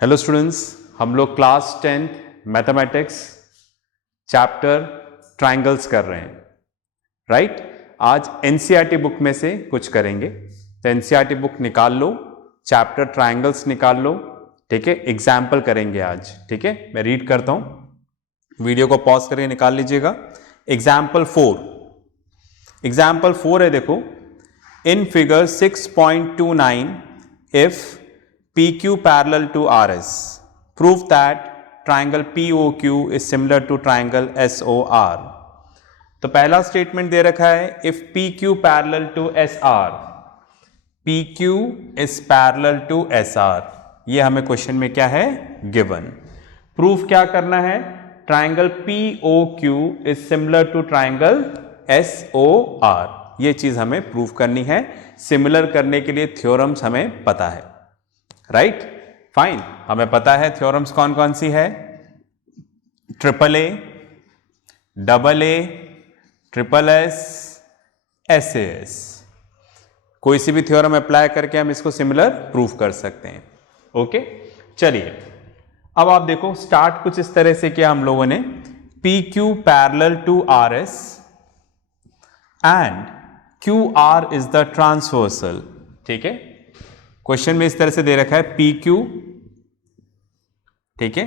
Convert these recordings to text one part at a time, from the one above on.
Hello students, हम लोग class 10th mathematics chapter triangles कर रहे हैं, राइट। आज एनसीईआरटी बुक में से कुछ करेंगे, तो एनसीईआरटी बुक निकाल लो, चैप्टर ट्रायंगल्स निकाल लो, ठीक है। एग्जाम्पल करेंगे आज, ठीक है। मैं रीड करता हूं, वीडियो को पॉज करके निकाल लीजिएगा। एग्जाम्पल 4 है, देखो। In figure 6.29 if PQ parallel to RS, prove that triangle POQ is similar to triangle SOR। तो पहला स्टेटमेंट दे रखा है if PQ parallel to SR, PQ is parallel to SR। ये हमें क्वेश्चन में क्या है, गिवन। प्रूफ क्या करना है, triangle POQ is similar to triangle SOR। ये चीज हमें प्रूफ करनी है। सिमिलर करने के लिए थ्योरम्स हमें पता है, राइट, फाइन। हमें पता है थ्योरम्स कौन कौन सी है, triple A, double A, triple S, SAS। कोई सी भी थ्योरम अप्लाई करके हम इसको सिमिलर प्रूफ कर सकते हैं। ओके, चलिए अब आप देखो, स्टार्ट कुछ इस तरह से किया हम लोगों ने। PQ parallel to RS and QR is the transversal, ठीक है। क्वेश्चन में इस तरह से दे रखा है PQ, ठीक है,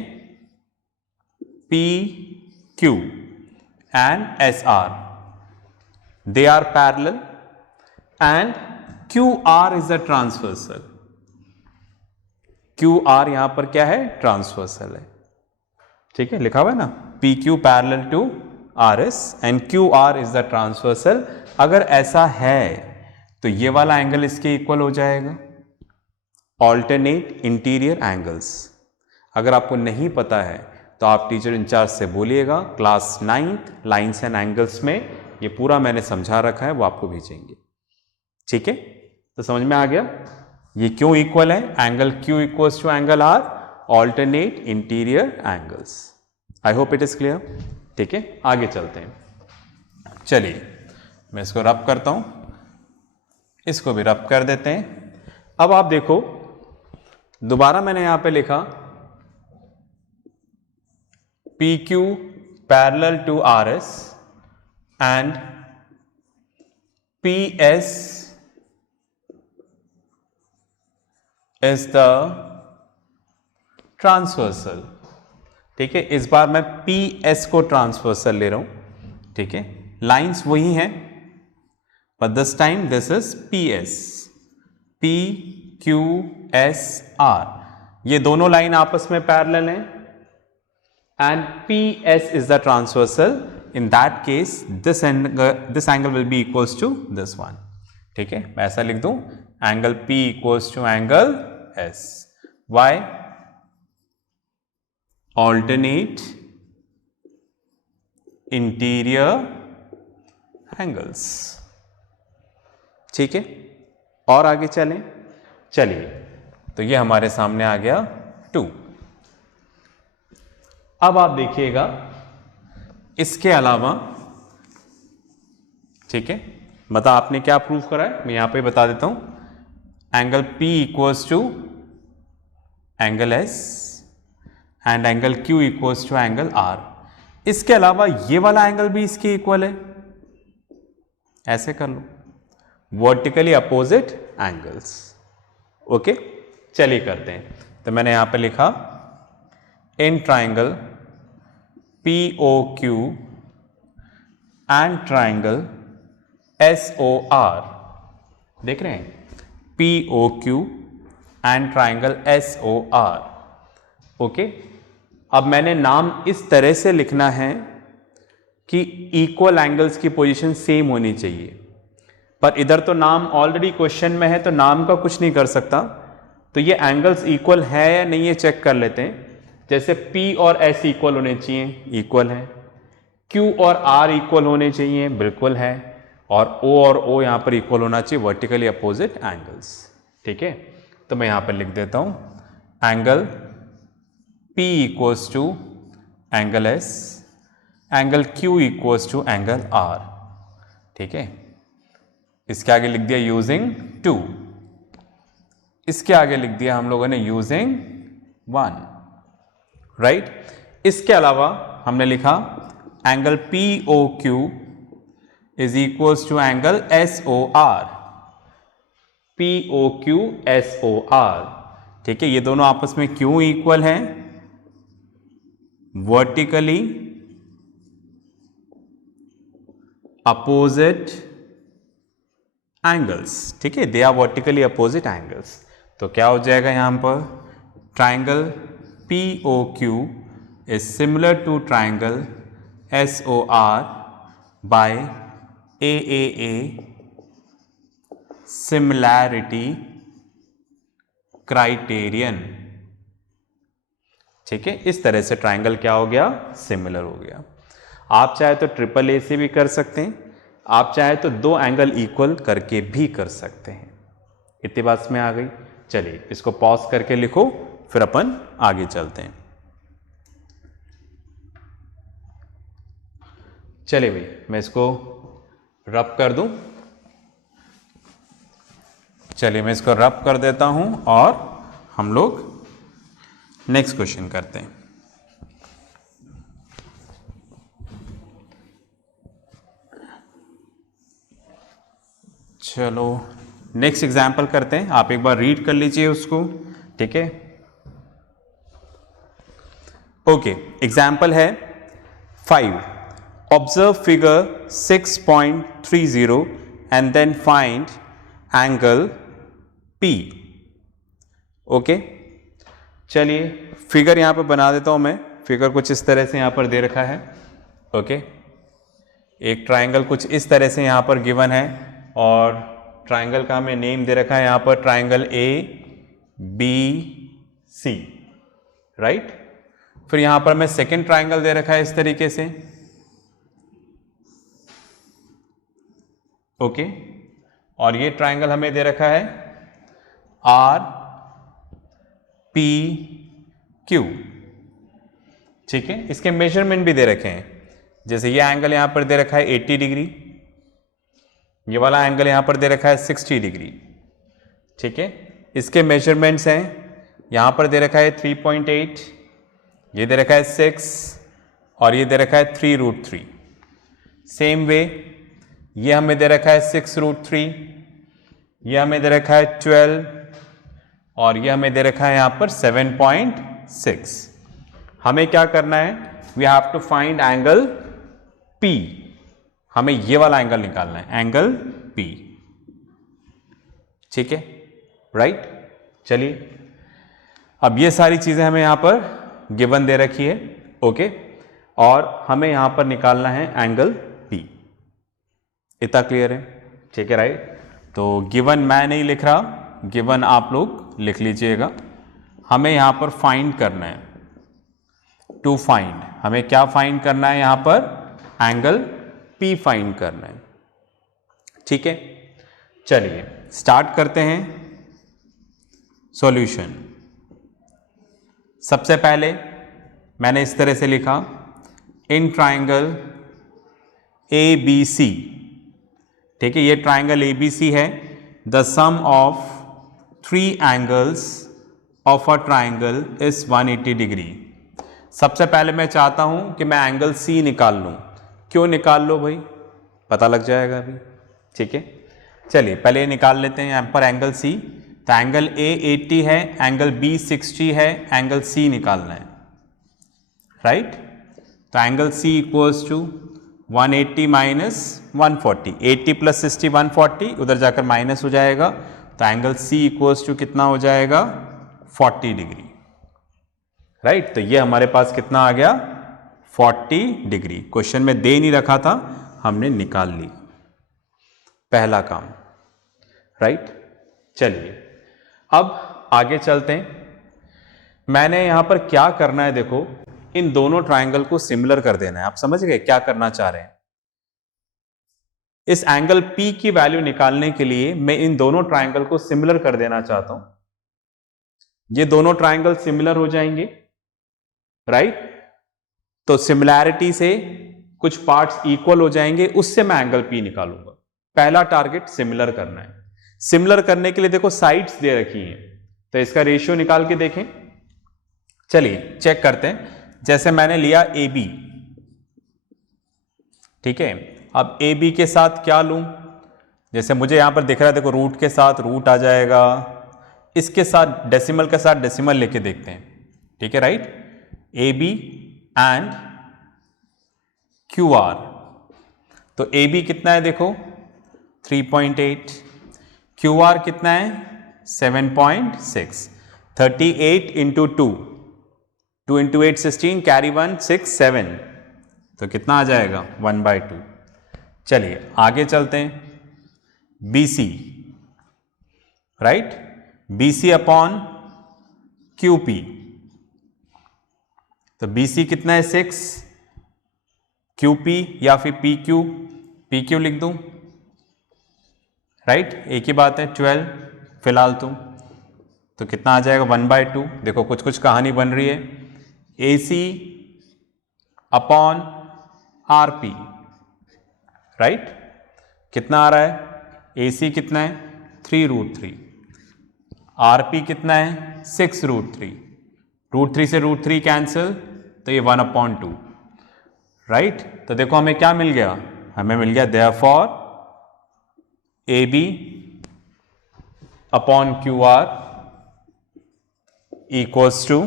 PQ and SR, they are parallel and QR is the transversal. QR यहां पर क्या है, ट्रांसवर्सल है, ठीक है, लिखा हुआ है ना, PQ parallel to RS and QR is the transversal. अगर ऐसा है तो ये वाला एंगल इसके इक्वल हो जाएगा। ऑल्टरनेट इंटीरियर एंगल्स, अगर आपको नहीं पता है तो आप टीचर इंचार्ज से बोलिएगा। Class 9th lines and angles में ये पूरा मैंने समझा रखा है, वो आपको भेजेंगे, ठीक है। तो समझ में आ गया ये क्यों इक्वल है, angle Q equals to angle R, alternate interior angles. I hope it is clear, ठीक है। आगे चलते हैं, चलिए मैं इसको रब करता हूं, इसको भी रब कर देते हैं। अब आप देखो, दोबारा मैंने यहां पे लिखा PQ parallel to RS and PS is the transversal, ठीक है। इस बार मैं PS को ट्रांसवर्सल ले रहा हूं, ठीक है। लाइंस वही हैं, but this time this is PS, PQSR। ये दोनों लाइन आपस में पैरेलल हैं and PS is the transversal. In that case this angle will be equals to this one, ठीक है। मैं ऐसा लिख दूं, angle P equals to angle S। Why, alternate interior angles, ठीक है। और आगे चलें, चलिए, तो ये हमारे सामने आ गया 2। अब आप देखिएगा इसके अलावा, ठीक है, बता आपने क्या प्रूफ करा है, मैं यहां पे बता देता हूं। Angle P equals to angle S and angle Q equals to angle R। इसके अलावा ये वाला एंगल भी इसके इक्वल है, ऐसे कर लो, वर्टिकली अपोजिट एंगल्स। ओके, चलिए करते हैं। तो मैंने यहां पे लिखा in triangle POQ and triangle SOR, देख रहे हैं, POQ and triangle SOR। Okay, अब मैंने नाम इस तरह से लिखना है कि इक्वल एंगल्स की पोजीशन सेम होनी चाहिए, पर इधर तो नाम ऑलरेडी क्वेश्चन में है तो नाम का कुछ नहीं कर सकता। तो ये एंगल्स इक्वल है या नहीं ये चेक कर लेते हैं। जैसे P और S इक्वल होने चाहिए, इक्वल है। Q और R इक्वल होने चाहिए, बिल्कुल है। और O और O यहां पर इक्वल होना चाहिए, वर्टिकली अपोजिट एंगल्स, ठीक है। तो मैं यहां पर लिख देता हूं, angle P equals to angle S, angle Q equals to angle R, ठीक है। इसके आगे लिख दिया यूजिंग 2, इसके आगे लिख दिया हम लोगों ने यूजिंग 1, राइट। इसके अलावा हमने लिखा angle POQ is equals to angle SOR, POQ SOR, ठीक है। ये दोनों आपस में क्यों इक्वल हैं? वर्टिकली अपोजिट एंगल्स, ठीक है, they are vertically opposite angles. तो क्या हो जाएगा यहां पर? Triangle POQ is similar to triangle SOR by AAA similarity criterion, ठीक है। इस तरह से ट्राइंगल क्या हो गया? सिमिलर हो गया। आप चाहे तो AAA से भी कर सकते हैं, आप चाहे तो दो एंगल इक्वल करके भी कर सकते हैं। इतनी बात में आ गई। चलिए इसको पॉज करके लिखो, फिर अपन आगे चलते हैं। चलिए भाई मैं इसको रब कर दूं। चलिए मैं इसको रब कर देता हूं और हम लोग नेक्स्ट क्वेश्चन करते हैं। चलो नेक्स्ट एग्जाम्पल करते हैं, आप एक बार रीड कर लीजिए उसको, ठीक है। ओके, एग्जाम्पल है 5, observe figure 6.30 and then find angle P। Okay, चलिए फिगर यहां पर बना देता हूं मैं। फिगर कुछ इस तरह से यहां पर दे रखा है। ओके, एक ट्राइंगल कुछ इस तरह से यहां पर गिवन है और ट्राइंगल का हमें नेम दे रखा है यहां पर ट्राइंगल ABC, राइट। फिर यहां पर मैं सेकेंड ट्राइंगल दे रखा है इस तरीके से। ओके, और ये ट्राइंगल हमें दे रखा है RPQ, ठीक है। इसके मेजरमेंट भी दे रखे हैं, जैसे ये एंगल यहां पर दे रखा है 80 डिग्री, ये वाला एंगल यहां पर दे रखा है 60 डिग्री, ठीक है। इसके मेजरमेंट्स हैं, यहां पर दे रखा है 3.8, ये दे रखा है 6 और ये दे रखा है 3√3। सेम वे ये हमें दे रखा है 6√3, ये हमें दे रखा है 12 और ये हमें दे रखा है यहां पर 7.6। हमें क्या करना है? We have to find angle P। हमें ये वाला एंगल निकालना है, एंगल P, ठीक है, राइट। चलिए अब ये सारी चीजें हमें यहां पर गिवन दे रखी है, ओके, और हमें यहां पर निकालना है एंगल P। इतना क्लियर है? ठीक है, राइट। तो गिवन मैं नहीं लिख रहा, गिवन आप लोग लिख लीजिएगा। हमें यहां पर फाइंड करना है, टू फाइंड, हमें क्या फाइंड करना है यहां पर? एंगल P फाइंड करना है, ठीक है। चलिए स्टार्ट करते हैं सॉल्यूशन। सबसे पहले मैंने इस तरह से लिखा, इन ट्राइंगल ABC, ठीक है, ये ट्राइंगल ABC है। The sum of 3 angles of a triangle is 180 degree. सबसे पहले मैं चाहता हूं कि मैं एंगल C निकाल लूं। क्यों निकाल लो भाई? पता लग जाएगा अभी, ठीक है। चलिए पहले निकाल लेते हैं यहां पर एंगल C। तो एंगल A 80 है, एंगल B 60 है, एंगल C निकालना है, राइट। तो angle C equals to 180 minus 140, 80 plus 60 140, उधर जाकर माइनस हो जाएगा। तो एंगल C इक्वल्स टू कितना हो जाएगा? 40 डिग्री, राइट। तो ये हमारे पास कितना आ गया? 40 डिग्री। क्वेश्चन में दे नहीं रखा था, हमने निकाल ली, पहला काम, राइट। चलिए अब आगे चलते हैं। मैंने यहां पर क्या करना है, देखो इन दोनों ट्राइंगल को सिमिलर कर देना है। आप समझ गए क्या करना चाह रहे हैं? इस एंगल P की वैल्यू निकालने के लिए मैं इन दोनों ट्राइंगल को सिमिलर कर देना चाहता हूं। ये दोनों ट्राइंगल सिमिलर हो जाएंगे, राइट। तो सिमिलैरिटी से कुछ पार्ट्स इक्वल हो जाएंगे, उससे मैं एंगल P निकालूंगा। पहला टारगेट सिमिलर करना है। सिमिलर करने के लिए देखो साइड्स दे रखी हैं, तो इसका रेशियो निकाल के देखें। चलिए चेक करते हैं। जैसे मैंने लिया ए बी, ठीक है, अब ए बी के साथ क्या लूं? जैसे मुझे यहां पर दिख रहा है, देखो रूट के साथ रूट आ जाएगा, इसके साथ डेसिमल के साथ डेसिमल लेके देखते हैं, ठीक है, right. A B and Q R, तो ए बी कितना है देखो 3.8, क्यू आर कितना है 7.6, 38 इंटू 2 इंटू 8 16, कैरी 1 6 7, तो कितना आ जाएगा 1/2। चलिए आगे चलते हैं। B C, right, B C upon Q P, तो बी सी कितना है 6, क्यू पी या फिर पी क्यू लिख दूं, राइट, एक ही बात है 12 फिलहाल तो कितना आ जाएगा 1/2। देखो कुछ कुछ कहानी बन रही है। ए C upon R P, right, कितना आ रहा है, ए सी कितना है 3√3, आर पी कितना है 6√3, √3 से √3 कैंसिल, तो ये 1/2, राइट। तो देखो हमें क्या मिल गया, हमें मिल गया therefore A B upon Q R equals to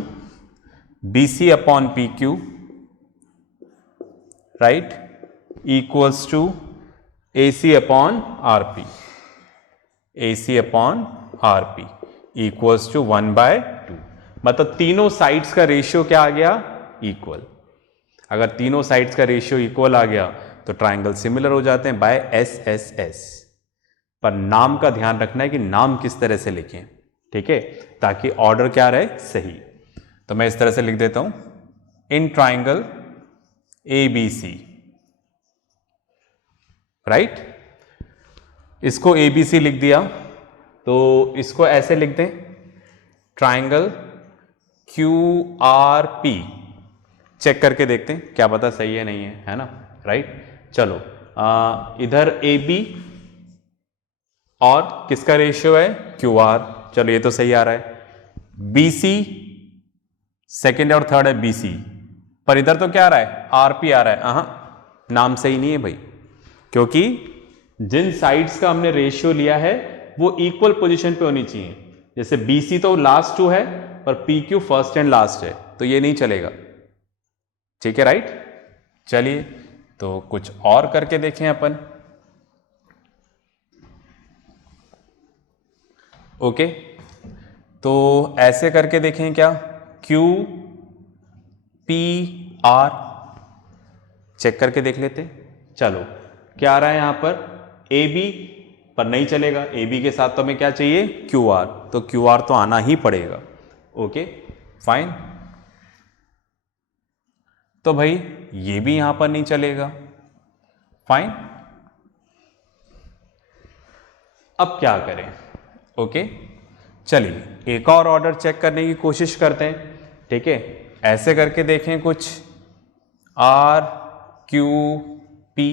B C upon P Q, right, equals to A C upon R P, A C upon R P equals to 1/2। मतलब तीनों साइड्स का रेशियो क्या आ गया, इक्वल। अगर तीनों sides का ratio equal आ गया तो ट्राइंगल सिमिलर हो जाते हैं बाय एस एस एस। पर नाम का ध्यान रखना है कि नाम किस तरह से लिखें, ठीक है, ताकि ऑर्डर क्या रहे, सही। तो मैं इस तरह से लिख देता हूं, in triangle A B C, right, इसको ए बी सी लिख दिया, तो इसको ऐसे लिख दें, triangle Q R P, check करके देखते हैं क्या पता सही है नहीं है ना, राइट। चलो इधर ए बी और किसका रेशियो है, क्यू आर, चलो ये तो सही आ रहा है। बी सी सेकेंड और थर्ड है बी सी, पर इधर तो क्या आ रहा है, आर पी आ रहा है, नाम सही नहीं है भाई, क्योंकि जिन साइड्स का हमने रेशियो लिया है वो इक्वल पोजीशन पे होनी चाहिए। जैसे बी सी तो लास्ट 2 है और P Q first and last है, तो ये नहीं चलेगा, ठीक है, राइट। चलिए तो कुछ और करके देखें अपन, ओके, तो ऐसे करके देखें क्या, क्यू पी आर, चेक करके देख लेते हैं। चलो क्या आ रहा है यहां पर, ए बी पर नहीं चलेगा, ए बी के साथ तो हमें क्या चाहिए, क्यू आर, तो क्यू आर तो आना ही पड़ेगा, ओके फाइन। तो भाई ये भी यहां पर नहीं चलेगा, फाइन। अब क्या करें, ओके, चलिए एक और ऑर्डर चेक करने की कोशिश करते हैं, ठीक है, ऐसे करके देखें कुछ, R Q P,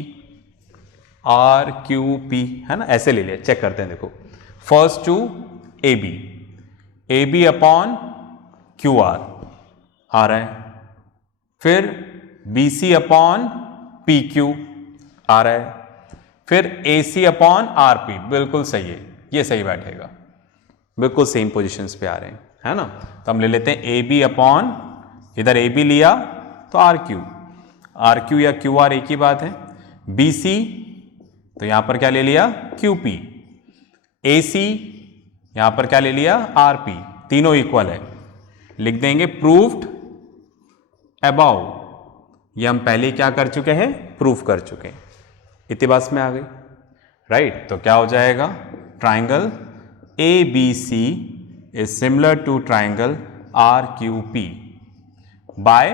R Q P, है ना, ऐसे ले लिया, चेक करते हैं। देखो first to A B upon Q R आ रहा है, फिर B C upon P Q आ रहा है, फिर A C upon R P, बिल्कुल सही है, ये सही बैठेगा, बिल्कुल सेम पोजीशंस पे आ रहे हैं, है ना। तो हम ले लेते हैं ए बी अपॉन, इधर ए बी लिया तो आर क्यू या क्यू आर एक ही बात है, बी सी तो यहां पर क्या ले लिया, क्यू पी, ए सी यहां पर क्या ले लिया, आर पी, तीनों इक्वल है, लिख देंगे प्रूव्ड अबाउ, ये हम पहले क्या कर चुके हैं, प्रूफ कर चुके हैं, इतिबास में आ गई, राइट। तो क्या हो जाएगा, triangle A B C is similar to triangle R Q P by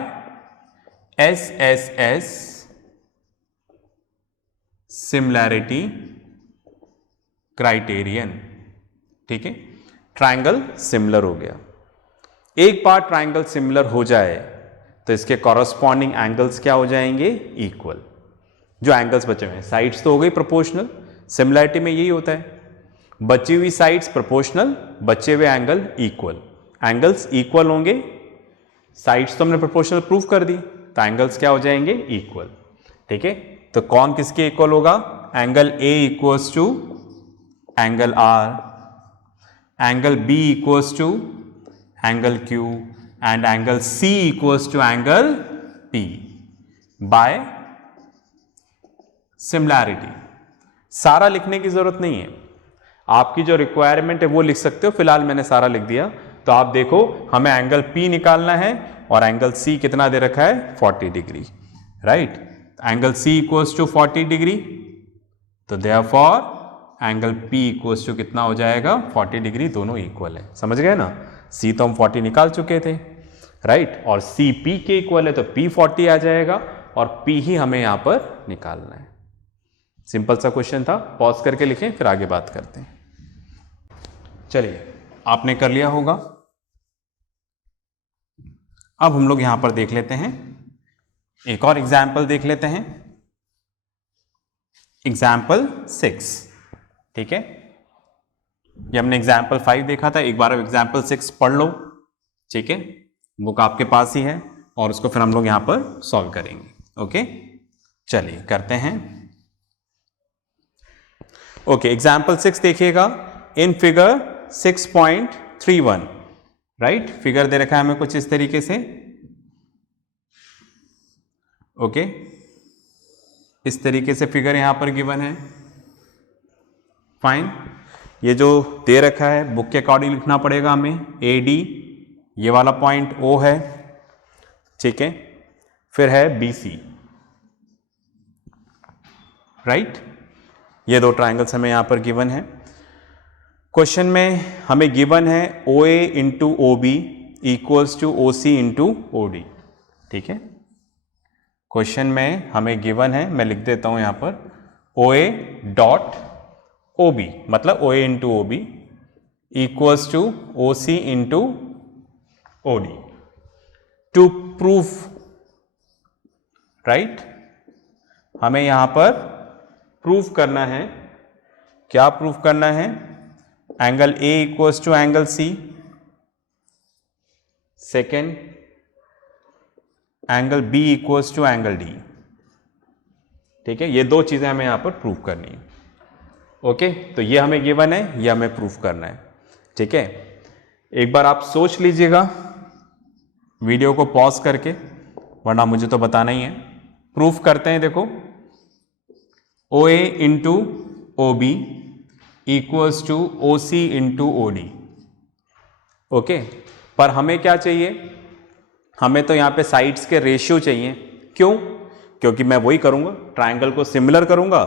S S S similarity criterion, ठीक है, ट्राइंगल सिमिलर हो गया। एक बार ट्राइंगल सिमिलर हो जाए तो इसके कॉरस्पॉन्डिंग एंगल्स क्या हो जाएंगे, इक्वल। जो एंगल्स बचे हुए हैं, साइड्स तो हो गई प्रोपोर्शनल, सिमिलैरिटी में यही होता है, बची हुई साइड्स प्रोपोर्शनल, बचे हुए एंगल इक्वल, एंगल्स इक्वल होंगे, साइड्स तो हमने प्रोपोर्शनल प्रूव कर दी, तो एंगल्स क्या हो जाएंगे, इक्वल। ठीक है, तो कौन किसके इक्वल होगा, angle A equals to angle R, angle B equals to angle Q and angle C equals to angle P by similarity. सारा लिखने की जरूरत नहीं है, आपकी जो रिक्वायरमेंट है वो लिख सकते हो, फिलहाल मैंने सारा लिख दिया। तो आप देखो हमें एंगल P निकालना है और एंगल C कितना दे रखा है, 40 degree, right. Angle C equals to 40 degree, तो therefore angle P equals to कितना हो जाएगा, 40 डिग्री, दोनों इक्वल है। समझ गए ना, C तो हम 40 निकाल चुके थे, राइट, और C P के इक्वल है तो P 40 आ जाएगा और P ही हमें यहां पर निकालना है। सिंपल सा क्वेश्चन था, पॉज करके लिखें फिर आगे बात करते हैं। चलिए, आपने कर लिया होगा। अब हम लोग यहां पर देख लेते हैं, एक और एग्जाम्पल देख लेते हैं, एग्जाम्पल 6। ठीक है, ये हमने एग्जाम्पल 5 देखा था, एक बार एग्जाम्पल 6 पढ़ लो। ठीक है, बुक आपके पास ही है और उसको फिर हम लोग यहां पर सॉल्व करेंगे। ओके, चलिए करते हैं। ओके, एग्जाम्पल 6 देखिएगा, इन फिगर 6.31, राइट, फिगर दे रखा है हमें कुछ इस तरीके से। ओके, इस तरीके से फिगर यहां पर गिवन है। फाइन, ये जो दे रखा है बुक के अकॉर्डिंग लिखना पड़ेगा हमें, AD, ये वाला पॉइंट O है, ठीक है, फिर है BC, राइट। ये दो ट्राइंगल्स हमें यहां पर गिवन है। क्वेश्चन में हमें गिवन है OA into OB equals to OC into OD। ठीक है, क्वेश्चन में हमें गिवन है, मैं लिख देता हूं यहां पर, OA डॉट OB मतलब OA into OB equals to OC into OD to proof, right. हमें यहां पर प्रूफ करना है, क्या प्रूफ करना है, angle A equals to angle C, second angle B equals to angle D। ठीक है, ये दो चीजें हमें यहां पर प्रूफ करनी है। ओके, तो ये हमें गिवन है, ये हमें प्रूफ करना है। ठीक है, एक बार आप सोच लीजिएगा वीडियो को पॉज करके, वरना मुझे तो बताना ही है। प्रूफ करते हैं, देखो, OA into OB equals to OC into OD। Okay, पर हमें क्या चाहिए, हमें तो यहां पे साइड्स के रेशियो चाहिए। क्यों, क्योंकि मैं वही करूंगा, ट्रायंगल को सिमिलर करूंगा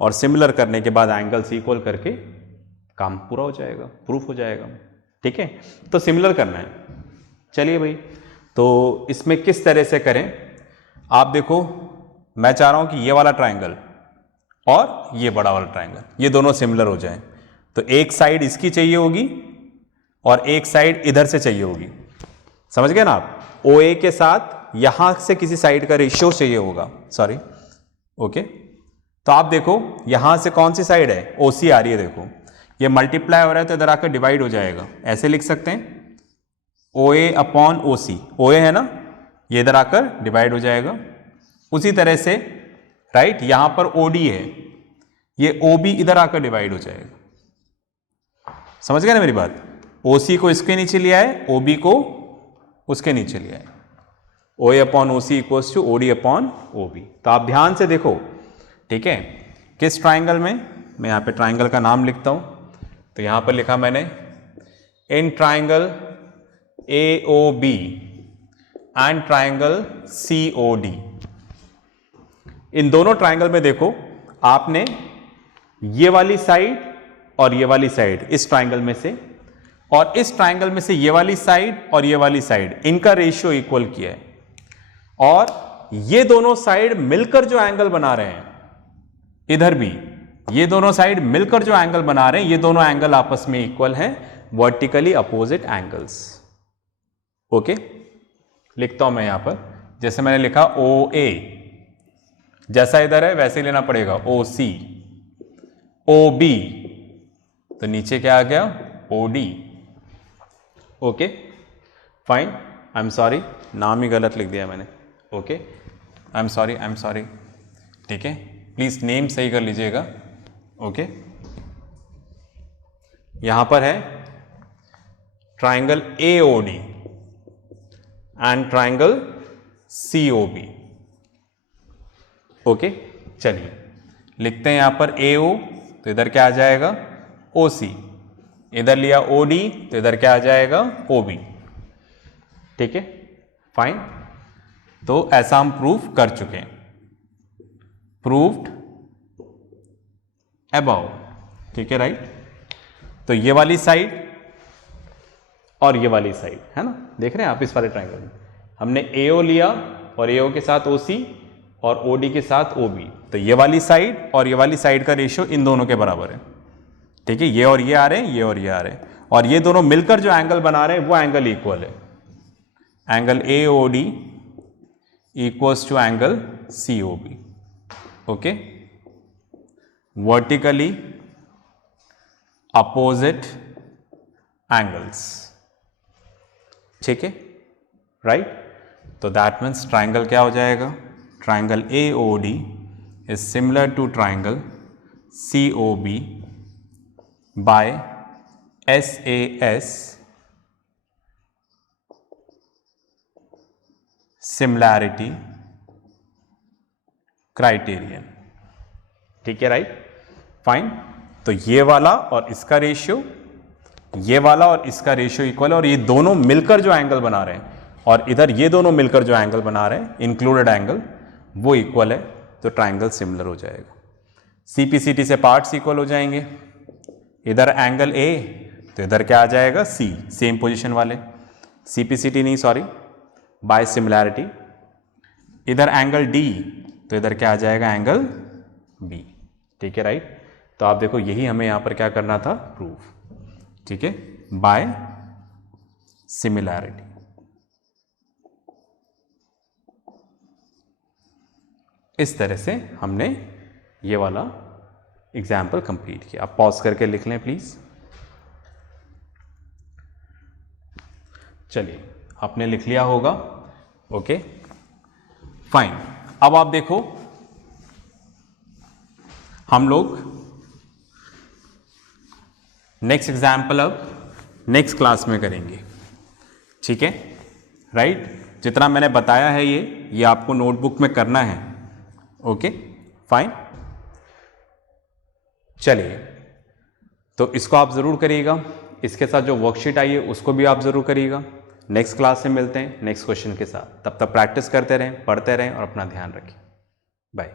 और सिमिलर करने के बाद एंगल्स इक्वल करके काम पूरा हो जाएगा, प्रूफ हो जाएगा। ठीक है, तो सिमिलर करना है। चलिए भाई, तो इसमें किस तरह से करें, आप देखो, मैं चाह रहा हूं कि ये वाला ट्रायंगल और ये बड़ा वाला ट्रायंगल, ये दोनों सिमिलर हो जाएं। तो एक साइड इसकी चाहिए होगी और एक साइड इधर से चाहिए होगी। समझ गए ना आप, OA के साथ यहां से किसी साइड का रेशियो चाहिए होगा, सॉरी। ओके, तो आप देखो यहां से कौन सी साइड है, OC आ रही है, देखो ये मल्टीप्लाई हो रहा है तो इधर आकर डिवाइड हो जाएगा। ऐसे लिख सकते हैं, OA अपॉन OC, OA है ना, ये इधर आकर डिवाइड हो जाएगा। उसी तरह से राइट, यहां पर OD है, ये OB इधर आकर डिवाइड हो जाएगा। समझ गए ना मेरी बात, OC को इसके नीचे लिया है, OB को उसके नीचे लिया है। OA upon OC equals to OD upon OB। तो आप ध्यान से देखो, ठीक है, किस ट्राइंगल में, मैं यहां पे ट्राइंगल का नाम लिखता हूं, तो यहां पर लिखा मैंने, in triangle AOB and triangle COD। इन दोनों ट्राइंगल में देखो, आपने ये वाली साइड और ये वाली साइड इस ट्राइंगल में से, और इस ट्राइंगल में से ये वाली साइड और ये वाली साइड, इनका रेशियो इक्वल किया है। और ये दोनों साइड मिलकर जो एंगल बना रहे हैं, इधर भी ये दोनों साइड मिलकर जो एंगल बना रहे हैं, ये दोनों एंगल आपस में इक्वल हैं, वर्टिकली अपोजिट एंगल्स। ओके, लिखता हूं मैं यहां पर, जैसे मैंने लिखा OA, जैसा इधर है वैसे ही लेना पड़ेगा, OC, OB, तो नीचे क्या आ गया, OD। Okay fine, I am sorry, नाम ही गलत लिख दिया मैंने, ओके, आई एम सॉरी, ठीक है, प्लीज़ नेम सही कर लीजिएगा, ओके। यहां पर है triangle AOD and triangle COB, okay. चलिए लिखते हैं यहां पर AO, तो इधर क्या आ जाएगा OC, इधर लिया OD, तो इधर क्या आ जाएगा OB, ठीक है, फाइन। तो ऐसा हम प्रूफ कर चुके हैं, प्रूव्ड अबाउ, ठीक है, राइट। तो ये वाली साइड और ये वाली साइड है ना, देख रहे हैं आप इस वाले ट्राइंगल में हमने AO लिया और AO के साथ OC और OD के साथ OB, तो ये वाली साइड और ये वाली साइड का रेशियो इन दोनों के बराबर है, ठीक है, ये और ये आ रहे हैं, ये और ये आ रहे हैं, और ये दोनों मिलकर जो एंगल बना रहे हैं वो एंगल इक्वल है, angle AOD equals to angle COB, okay. Vertically opposite angles, ठीक है, राइट। तो दैट मीन्स ट्राइंगल क्या हो जाएगा, triangle AOD is similar to triangle COB by SAS similarity criterion, ठीक है, राइट, फाइन। तो ये वाला और इसका रेशियो, ये वाला और इसका रेशियो इक्वल है, और ये दोनों मिलकर जो एंगल बना रहे हैं, और इधर ये दोनों मिलकर जो एंगल बना रहे हैं इंक्लूडेड एंगल, वो इक्वल है, तो ट्राइंगल सिमिलर हो जाएगा। CPCT से पार्ट्स इक्वल हो जाएंगे, इधर एंगल A, तो इधर क्या आ जाएगा C, सेम पोजीशन वाले, CPCT नहीं सॉरी, बाय सिमिलैरिटी, इधर एंगल D, तो इधर क्या आ जाएगा एंगल B, ठीक है, राइट। तो आप देखो यही हमें यहां पर क्या करना था, प्रूफ, ठीक है, बाय सिमिलैरिटी। इस तरह से हमने ये वाला एग्जाम्पल कंप्लीट किया। आप पॉज करके लिख लें प्लीज। चलिए आपने लिख लिया होगा, ओके फाइन। अब आप देखो हम लोग नेक्स्ट एग्जाम्पल अब नेक्स्ट क्लास में करेंगे, ठीक है, राइट। जितना मैंने बताया है ये आपको नोटबुक में करना है, ओके फाइन। चलिए तो इसको आप ज़रूर करिएगा, इसके साथ जो वर्कशीट आई है उसको भी आप ज़रूर करिएगा। नेक्स्ट क्लास में मिलते हैं नेक्स्ट क्वेश्चन के साथ, तब तक प्रैक्टिस करते रहें, पढ़ते रहें और अपना ध्यान रखें। बाय।